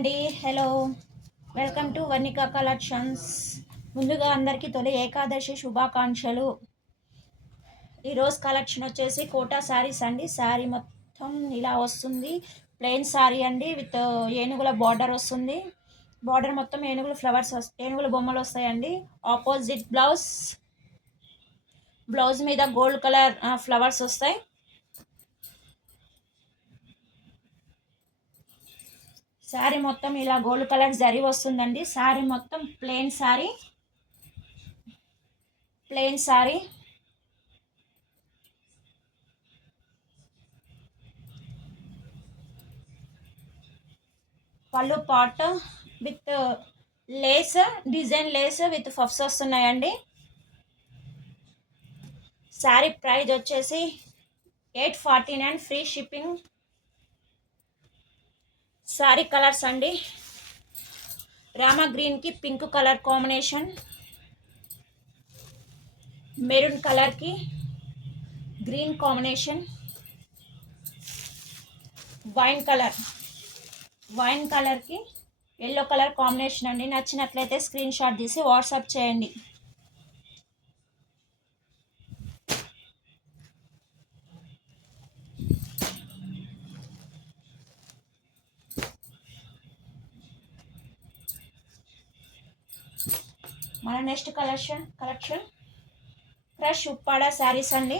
అండి. Hello, welcome to Varnika కలెక్షన్స్. ముందుగా అందరికీ తొలి ఏకాదశి శుభాకాంక్షలు. ఈరోజు కలెక్షన్ వచ్చేసి కోటా శారీస్ అండి. శారీ మొత్తం ఇలా వస్తుంది. ప్లెయిన్ శారీ అండి, విత్ ఏనుగుల బార్డర్ వస్తుంది. బార్డర్ మొత్తం ఏనుగుల బొమ్మలు వస్తాయండి. ఆపోజిట్ బ్లౌజ్ మీద గోల్డ్ కలర్ ఫ్లవర్స్ వస్తాయి. శారీ మొత్తం ఇలా గోల్డ్ కలర్ జరీ వస్తుందండి. శారీ మొత్తం ప్లెయిన్ శారీ. పళ్ళు పాట్ with lace, design lace with puffs వస్తున్నాయండి. శారీ ప్రైస్ వచ్చేసి 849 ఫ్రీ షిప్పింగ్. శారీ కలర్స్ అండి, రామా గ్రీన్కి పింక్ కలర్ కాంబినేషన్, మెరూన్ కలర్కి గ్రీన్ కాంబినేషన్, వైన్ కలర్కి ఎల్లో కలర్ కాంబినేషన్ అండి. నచ్చినట్లయితే స్క్రీన్ షాట్ తీసి వాట్సాప్ చేయండి. మన నెక్స్ట్ కలెక్షన్ క్రష్ ఉప్పాడ శారీస్ అండి.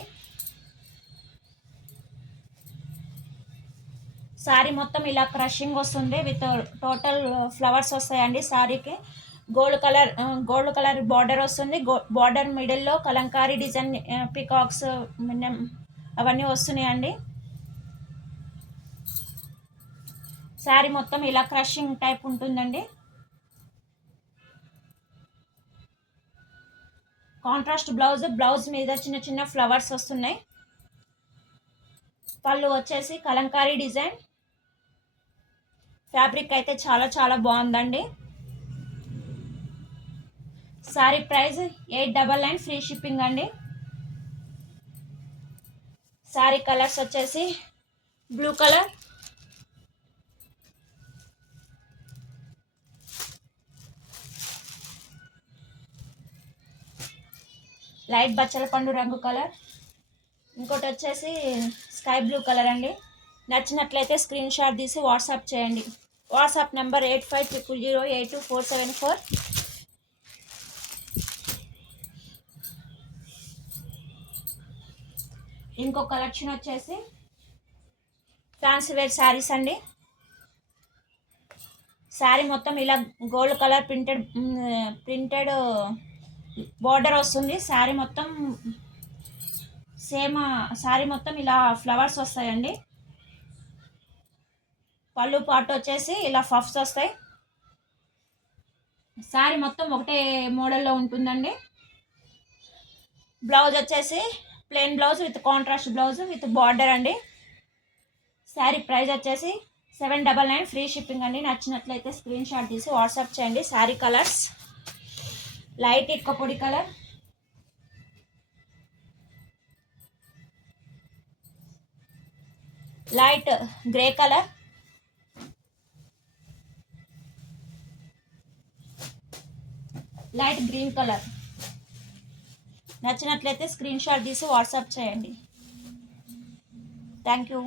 శారీ మొత్తం ఇలా క్రషింగ్ వస్తుంది, విత్ టోటల్ ఫ్లవర్స్ వస్తాయండి. శారీకి గోల్డ్ కలర్ బార్డర్ వస్తుంది. బార్డర్ మిడిల్లో కలంకారీ డిజైన్, పికాక్స్ అవన్నీ వస్తున్నాయండి. శారీ మొత్తం ఇలా క్రషింగ్ టైప్ ఉంటుందండి. కాంట్రాస్ట్ బ్లౌజ్ మీద చిన్న చిన్న ఫ్లవర్స్ వస్తున్నాయి. పళ్ళు వచ్చేసి కలంకారీ డిజైన్. ఫ్యాబ్రిక్ అయితే చాలా చాలా బాగుందండి. శారీ ప్రైస్ 899 ఫ్రీ షిప్పింగ్ అండి. శారీ కలర్స్ వచ్చేసి బ్లూ కలర్, లైట్ బచ్చల పండు రంగు కలర్, ఇంకోటి వచ్చేసి స్కై బ్లూ కలర్ అండి. నచ్చినట్లయితే స్క్రీన్ షాట్ తీసి వాట్సాప్ చేయండి. WhatsApp number 8500082474. ఇంకో కలెక్షన్ వచ్చేసి ఫ్యాన్సీ వేర్ శారీస్ అండి. శారీ మొత్తం ఇలా గోల్డ్ కలర్ ప్రింటెడ్ బార్డర్ వస్తుంది. శారీ మొత్తం ఇలా ఫ్లవర్స్ వస్తాయండి. పళ్ళు పాటు వచ్చేసి ఇలా పఫ్స్ వస్తాయి. శారీ మొత్తం ఒకటే మోడల్లో ఉంటుందండి. బ్లౌజ్ వచ్చేసి plain blouse with contrast blouse with border అండి. శారీ ప్రైస్ వచ్చేసి 799 ఫ్రీ షిప్పింగ్ అండి. నచ్చినట్లయితే స్క్రీన్ షాట్ తీసి వాట్సాప్ చేయండి. శారీ కలర్స్ లైట్ ఇక్క పొడి colour, light grey colour, light green colour. నచ్చినట్లయితే స్క్రీన్ షాట్ తీసి వాట్సాప్ చేయండి. Thank you.